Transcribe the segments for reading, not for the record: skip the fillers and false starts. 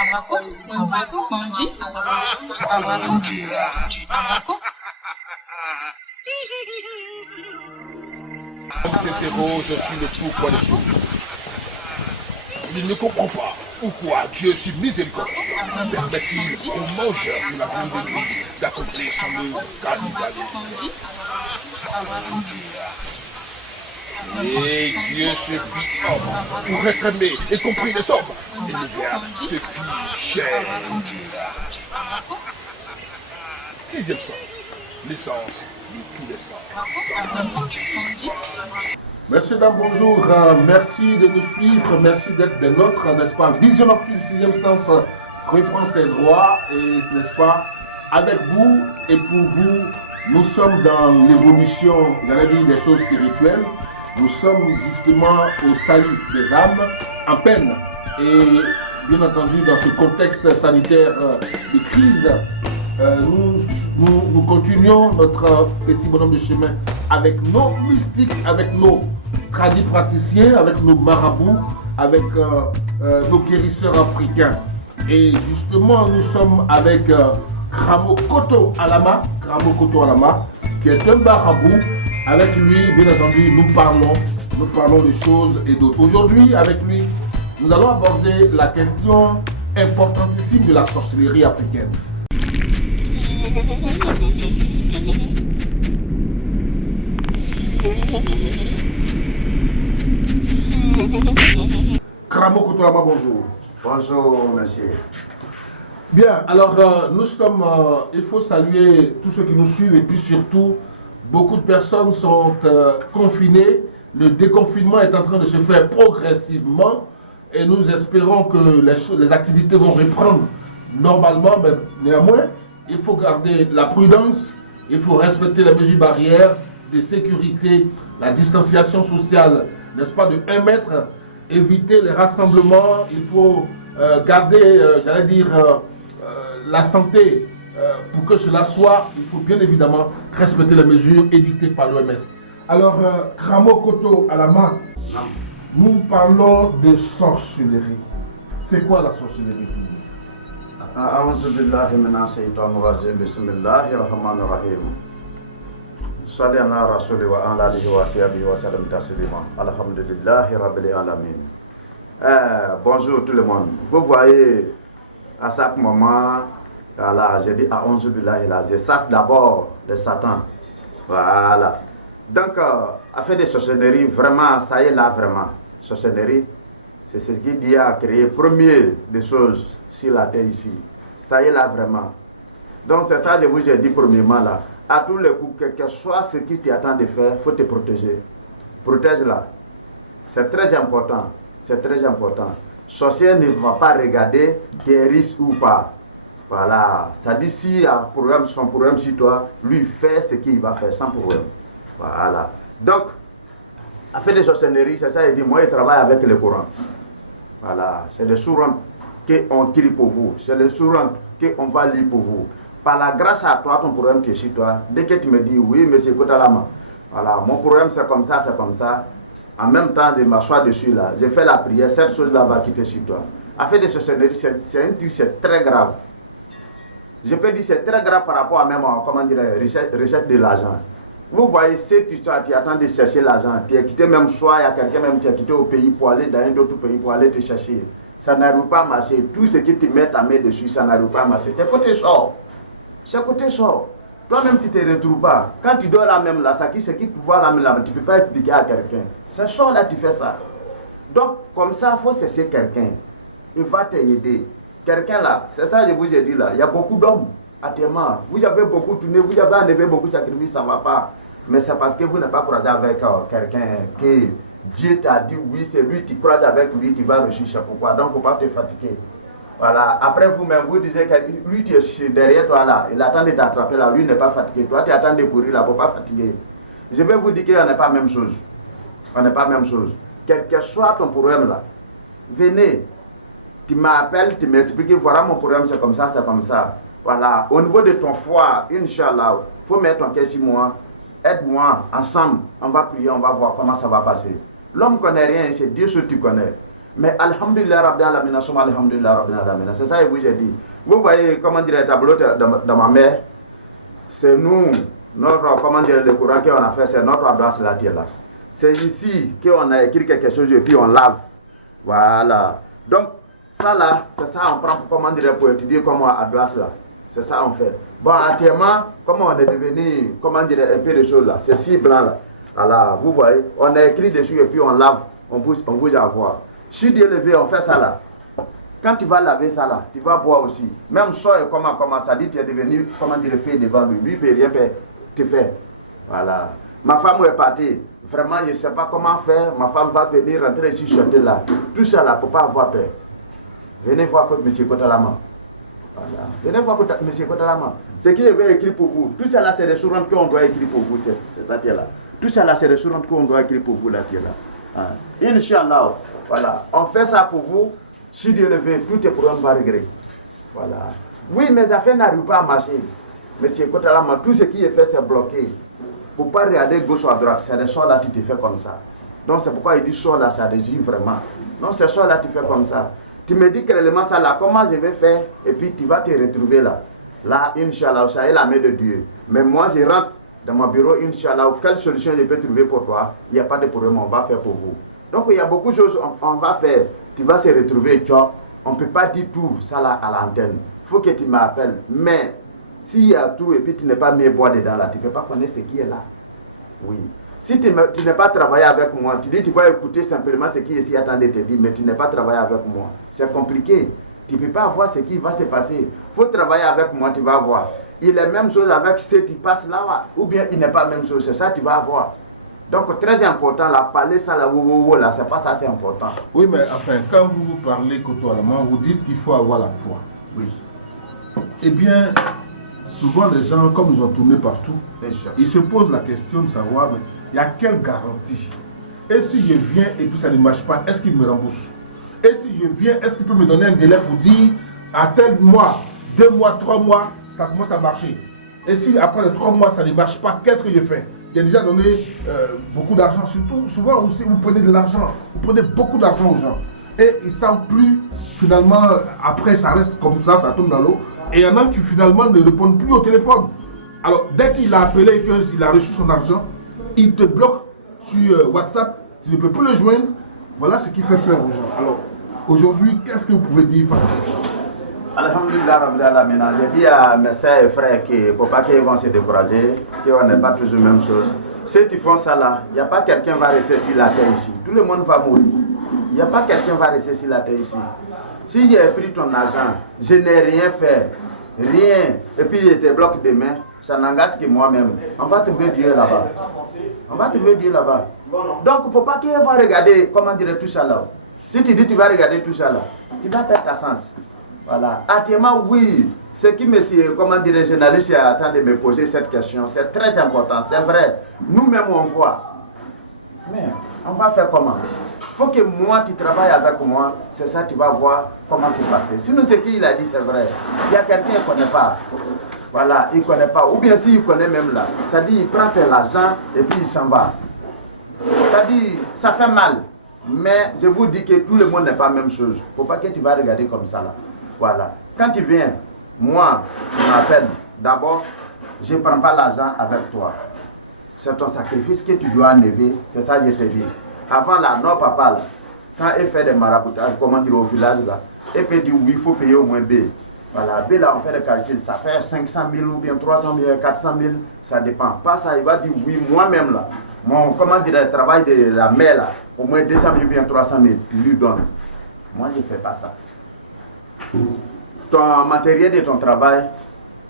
On s'interroge sur le pourquoi des choses. Il ne comprend pas pourquoi Dieu, si miséricordieux, permet-il aux mangeurs de la viande de nuit d'accomplir son œuvre cannibalisme. Et Dieu se fit homme pour être aimé et compris des hommes. Et le Verbe se fit chair. Sixième sens, l'essence de tous les sens. Messieurs, dames, bonjour. Merci de nous suivre. Merci d'être des nôtres, n'est-ce pas? Vision Nocturne, sixième sens, Croix française roi. Et n'est-ce pas? Avec vous et pour vous, nous sommes dans l'évolution, j'allais dire, des choses spirituelles. Nous sommes justement au salut des âmes en peine. Et bien entendu, dans ce contexte sanitaire de crise, nous continuons notre petit bonhomme de chemin avec nos mystiques, avec nos tradis praticiens, avec nos marabouts, avec nos guérisseurs africains. Et justement, nous sommes avec Kramo Koto Alama, qui est un marabout. Avec lui, bien entendu, nous parlons de choses et d'autres. Aujourd'hui, avec lui, nous allons aborder la question importantissime de la sorcellerie africaine. Kramo Koto Alama, bonjour. Bonjour, monsieur. Bien, alors nous sommes, il faut saluer tous ceux qui nous suivent et puis surtout, beaucoup de personnes sont confinées. Le déconfinement est en train de se faire progressivement et nous espérons que les activités vont reprendre normalement, mais néanmoins, il faut garder la prudence, il faut respecter les mesures barrières de sécurité, la distanciation sociale, n'est-ce pas, de 1 mètre, éviter les rassemblements, il faut garder, j'allais dire, la santé. Pour que cela soit, il faut bien évidemment respecter les mesures édictées par l'OMS. Alors, Kramo Koto Alama, nous parlons de sorcellerie. C'est quoi la sorcellerie? A'udhu billahi minash shaitanir rajim. Bismillahirrahmanirrahim. Salli ala rasuli wa ala alihi wa sahbihi wa sallam taslima. Alhamdulillahi rabbil alamin. Bonjour tout le monde. Vous voyez, à chaque moment, voilà, j'ai dit A'udhu billahi là, je chasse d'abord de Satan. Voilà. Donc, affaire de sorcellerie, vraiment, ça y est là, vraiment. Sorcellerie, c'est ce qui Dieu a créé, premier des choses sur la terre ici. Ça y est là, vraiment. Donc, c'est ça que je vous ai dit premièrement là. À tous les coups, quel que soit ce qui t'attend de faire, il faut te protéger. Protège-la. C'est très important. C'est très important. Sorcier ne va pas regarder tes risques ou pas. Voilà. Ça dit si son programme sur toi, lui fait ce qu'il va faire sans problème. Voilà. Donc, affaire de sorcellerie, c'est ça, il dit, moi je travaille avec le Coran. Voilà. C'est le Sourate qu'on crie pour vous. C'est le Sourate qu'on va lire pour vous. Par la grâce à toi, ton problème qui est sur toi, dès que tu me dis oui, monsieur Kotalama, voilà, mon problème c'est comme ça, en même temps je m'assois dessus là, je fais la prière, cette chose-là va quitter sur toi. Affaire de sorcellerie, c'est un truc, c'est très grave. Je peux dire c'est très grave par rapport à même, comment dire, recette de l'argent. Vous voyez cette histoire, tu attends de chercher l'argent, tu es quitté même soit, il y a quelqu'un même qui est quitté au pays pour aller dans un autre pays pour aller te chercher. Ça n'arrive pas à marcher. Tout ce que tu mets ta main dessus, ça n'arrive pas à marcher. C'est côté sort. C'est côté sort. Toi-même, tu ne te retrouves pas. Quand tu dors là même, là, ça qui c'est qui te voit là même, là, tu ne peux pas expliquer à quelqu'un. C'est sort là, tu fais ça. Donc, comme ça, il faut cesser quelqu'un. Il va t'aider. Quelqu'un là, c'est ça que je vous ai dit là, il y a beaucoup d'hommes actuellement. Vous avez beaucoup tourné, vous avez enlevé beaucoup de sacrifices, ça ne va pas. Mais c'est parce que vous n'êtes pas croisé avec quelqu'un que Dieu t'a dit oui, c'est lui, tu croises avec lui, tu vas rechercher pourquoi. Donc, il ne faut pas te fatiguer. Voilà. Après vous-même, vous disiez que lui, tu es derrière toi là, il attend de t'attraper là, lui n'est pas fatigué. Toi, tu attends de courir là, il ne faut pas fatiguer. Je vais vous dire qu'on n'est pas la même chose. On n'est pas la même chose. Quel que soit ton problème là, venez. Tu m'appelles, tu m'expliques, voilà mon problème, c'est comme ça, c'est comme ça. Voilà. Au niveau de ton foi, Inch'Allah, il faut mettre ton cœur sur moi. Aide-moi, ensemble, on va prier, on va voir comment ça va passer. L'homme ne connaît rien, c'est Dieu ce que tu connais. Mais alhamdulillah rabbil alamin, alhamdulillah rabbil alamin. C'est ça que j'ai dit. Vous voyez, comment dire, le tableau de ma mère, c'est nous, notre, comment dire, le courant qu'on a fait, c'est notre adresse là qui est là. C'est ici qu'on a écrit quelque chose et puis on lave. Voilà. Donc, ça là, c'est ça, on prend, comment dire, pour étudier comment adresse là. C'est ça on fait. Bon, actuellement, comment on est devenu, comment dire, un peu de choses là, c'est si blanc là. Voilà, vous voyez, on a écrit dessus et puis on lave, on vous envoie. Si Dieu levé, on fait ça là. Quand tu vas laver ça là, tu vas boire aussi. Même ça, comment ça dit, tu es devenu, comment dire, fait devant lui. Lui, il peut rien te faire. Voilà. Ma femme est partie. Vraiment, je ne sais pas comment faire. Ma femme va venir rentrer ici, chanter là. Tout ça là, pour ne pas avoir peur. Venez voir M. Kotalama. Voilà. Venez voir M. Kotalama. Ce qui est écrit pour vous. Tout ça là, c'est des sourates qu'on doit écrire pour vous. C'est ça qui est là. Tout ça là, c'est des sourates qu'on doit écrire pour vous là qui est là. Inch'Allah. Voilà. On fait ça pour vous. Si Dieu le veut, tous tes problèmes vont régler. Voilà. Oui, mes affaires n'arrivent pas à marcher. Monsieur Kotalama, tout ce qui est fait, c'est bloqué. Pour ne pas regarder gauche ou à droite, c'est des choses là qui te fait comme ça. Donc c'est pourquoi il dit choses là, ça réagit vraiment. Non, c'est choses là qui fait comme ça. Tu me dis clairement ça là, comment je vais faire, et puis tu vas te retrouver là. Là, Inch'Allah, ça est la main de Dieu. Mais moi, je rentre dans mon bureau, Inch'Allah, quelle solution je peux trouver pour toi, il n'y a pas de problème, on va faire pour vous. Donc il y a beaucoup de choses on va faire. Tu vas se retrouver, tu vois, on ne peut pas dire tout ça là à l'antenne. Il faut que tu m'appelles. Mais s'il y a tout et puis tu n'es pas mis bois dedans là, tu ne peux pas connaître ce qui est là. Oui. Si tu n'es pas travaillé avec moi, tu dis tu vas écouter simplement ce qui est ici attendait te dire, mais tu n'es pas travaillé avec moi. C'est compliqué. Tu ne peux pas voir ce qui va se passer. Il faut travailler avec moi, tu vas voir. Il est la même chose avec ce qui passe là, ou bien il n'est pas la même chose, c'est ça que tu vas voir. Donc très important, là, parler ça là, là, c'est pas ça, c'est important. Oui, mais enfin, quand vous parlez côtoiement, vous dites qu'il faut avoir la foi. Oui. Eh bien, souvent les gens, comme ils ont tourné partout, ils se posent la question de savoir, mais il y a quelle garantie? Et si je viens et puis ça ne marche pas, est-ce qu'il me rembourse? Et si je viens, est-ce qu'il peut me donner un délai pour dire, à tel mois, 2 mois, 3 mois, ça commence à marcher? Et si après les 3 mois, ça ne marche pas, qu'est-ce que je fais? J'ai déjà donné beaucoup d'argent, surtout, souvent aussi, vous prenez de l'argent, vous prenez beaucoup d'argent aux gens. Et ils ne savent plus, finalement, après ça reste comme ça tombe dans l'eau. Et il y en a qui finalement ne répondent plus au téléphone. Alors, dès qu'il a appelé et qu'il a reçu son argent, il te bloque sur WhatsApp, tu ne peux plus le joindre. Voilà ce qui fait peur aux gens. Alors, aujourd'hui, qu'est-ce que vous pouvez dire face à tout ça? Alhamdulillah Rabbil Alamin. J'ai dit à mes soeurs et frères qu'il ne faut pas qu'ils vont se décourager, qu'on n'est pas toujours la même chose. Ceux qui font ça là, il n'y a pas quelqu'un qui va rester sur la terre ici. Tout le monde va mourir. Il n'y a pas quelqu'un qui va rester sur la terre ici. Si j'ai pris ton argent, je n'ai rien fait, rien, et puis je te bloque demain, ça n'engage que moi-même. On va trouver Dieu là-bas. On va trouver Dieu là-bas. Donc, il ne faut pas qu'ils vont regarder, comment dire, tout ça là. Si tu dis tu vas regarder tout ça là, tu vas perdre ta sens. Voilà. Actuellement, oui, ce qui me, comment dire, le journaliste est en train de me poser cette question, c'est très important, c'est vrai. Nous-mêmes, on voit. Mais on va faire comment? Il faut que moi, tu travailles avec moi, c'est ça, tu vas voir comment c'est passé. Sinon, ce qu'il a dit, c'est vrai. Il y a quelqu'un qui ne connaît pas. Voilà, il ne connaît pas. Ou bien s'il connaît même là, ça dit, il prend de l'argent et puis il s'en va. Ça dit, ça fait mal. Mais je vous dis que tout le monde n'est pas la même chose. Il ne faut pas que tu vas regarder comme ça là. Voilà. Quand tu viens, moi, je m'appelle. D'abord, je ne prends pas l'argent avec toi. C'est ton sacrifice que tu dois enlever. C'est ça que je te dis. Avant là, non papa, là, quand il fait des maraboutages, comment dire au village là, il peut dire oui, il faut payer au moins B. Voilà, B là, on fait des calculs. Ça fait 500 000 ou bien 300 000, 400 000, ça dépend. Pas ça, il va dire oui, moi-même là. Mon, comment dire, le travail de la mère là, au moins 200 000 ou bien 300 000, tu lui donnes. Moi, je ne fais pas ça. Ton matériel de ton travail,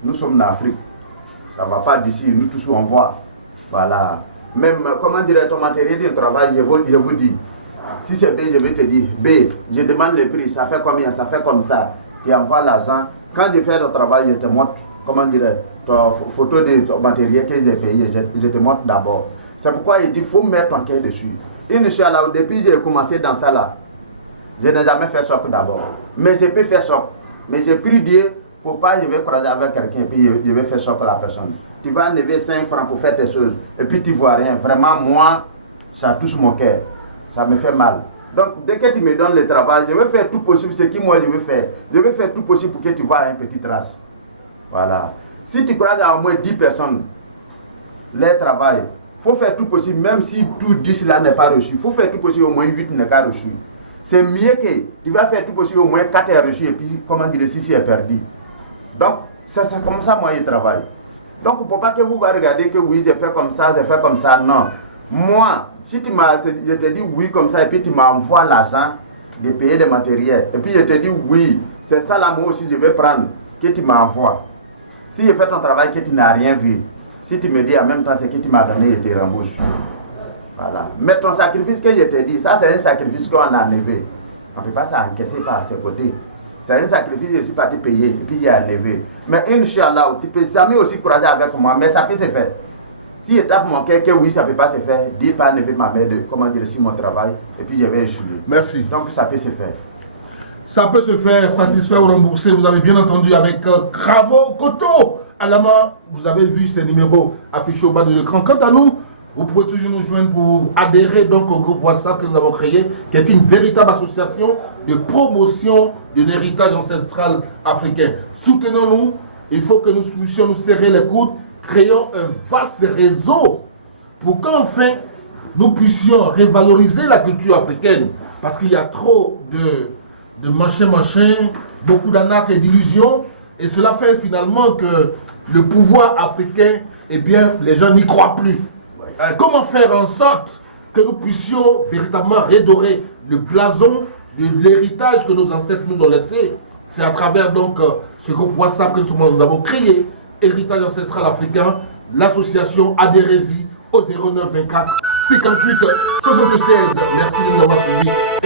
nous sommes en Afrique. Ça ne va pas d'ici, nous tous on voit. Voilà. Même, comment dire, ton matériel de travail, je vous dis. Si c'est B, je vais te dire, B, je demande le prix, ça fait combien, ça fait comme ça. Tu envoies l'argent. Quand je fais le travail, je te montre, comment dire, ta photo de ton matériel que j'ai payé, je te montre d'abord. C'est pourquoi il dit, il faut mettre ton cœur dessus. Inch'Allah, depuis que j'ai commencé dans ça là, je n'ai jamais fait choc d'abord. Mais je peux faire choc. Mais j'ai pris Dieu pour pas, je vais croiser avec quelqu'un et puis je vais faire choc à la personne. Tu vas enlever 5 francs pour faire tes choses et puis tu vois rien. Vraiment, moi, ça touche mon cœur. Ça me fait mal. Donc, dès que tu me donnes le travail, je vais faire tout possible, ce que moi je veux faire. Je vais faire tout possible pour que tu vois un petit trace. Voilà. Si tu crois à au moins 10 personnes, leur travail, il faut faire tout possible, même si tout 10 là n'est pas reçu. Il faut faire tout possible, au moins 8 n'est pas reçu. C'est mieux que tu vas faire tout possible, au moins 4 est reçu, et puis, comment dire, 6 est perdu. Donc, c'est comme ça, moi, je travaille. Donc, il ne faut pas que vous regardez que oui, j'ai fait comme ça, non. Moi, si tu m'as, je te dis oui comme ça, et puis tu m'envoies l'argent de payer des matériels, et puis je te dis oui, c'est ça là, moi aussi je vais prendre, que tu m'envoies. Si je fais ton travail, que tu n'as rien vu, si tu me dis en même temps ce que tu m'as donné, je te rembourse. Voilà. Mais ton sacrifice que je te dis, ça c'est un sacrifice qu'on a enlevé. On ne peut pas s'encaisser par ses côtés. C'est un sacrifice, je suis parti payer, et puis il a enlevé. Mais Inch'Allah, tu peux jamais aussi croiser avec moi, mais ça peut se faire. Si je tape mon cœur que oui, ça ne peut pas se faire, dis pas enlever ma mère de comment dire sur mon travail, et puis je vais échouer. Merci. Donc ça peut se faire. Ça peut se faire, satisfaire ou rembourser. Vous avez bien entendu avec Kramo Koto. À la main, vous avez vu ces numéros affichés au bas de l'écran. Quant à nous, vous pouvez toujours nous joindre pour adhérer donc au groupe WhatsApp que nous avons créé, qui est une véritable association de promotion de l'héritage ancestral africain. Soutenons-nous. Il faut que nous puissions nous serrer les coudes. Créons un vaste réseau pour qu'enfin nous puissions revaloriser la culture africaine. Parce qu'il y a trop de machin, beaucoup d'arnaques et d'illusions. Et cela fait finalement que le pouvoir africain, eh bien, les gens n'y croient plus. Comment faire en sorte que nous puissions véritablement redorer le blason de l'héritage que nos ancêtres nous ont laissé? C'est à travers donc ce groupe WhatsApp que nous avons créé, Héritage ancestral africain, l'association Adhérésie au 09 24 58 76. Merci de nous avoir suivis.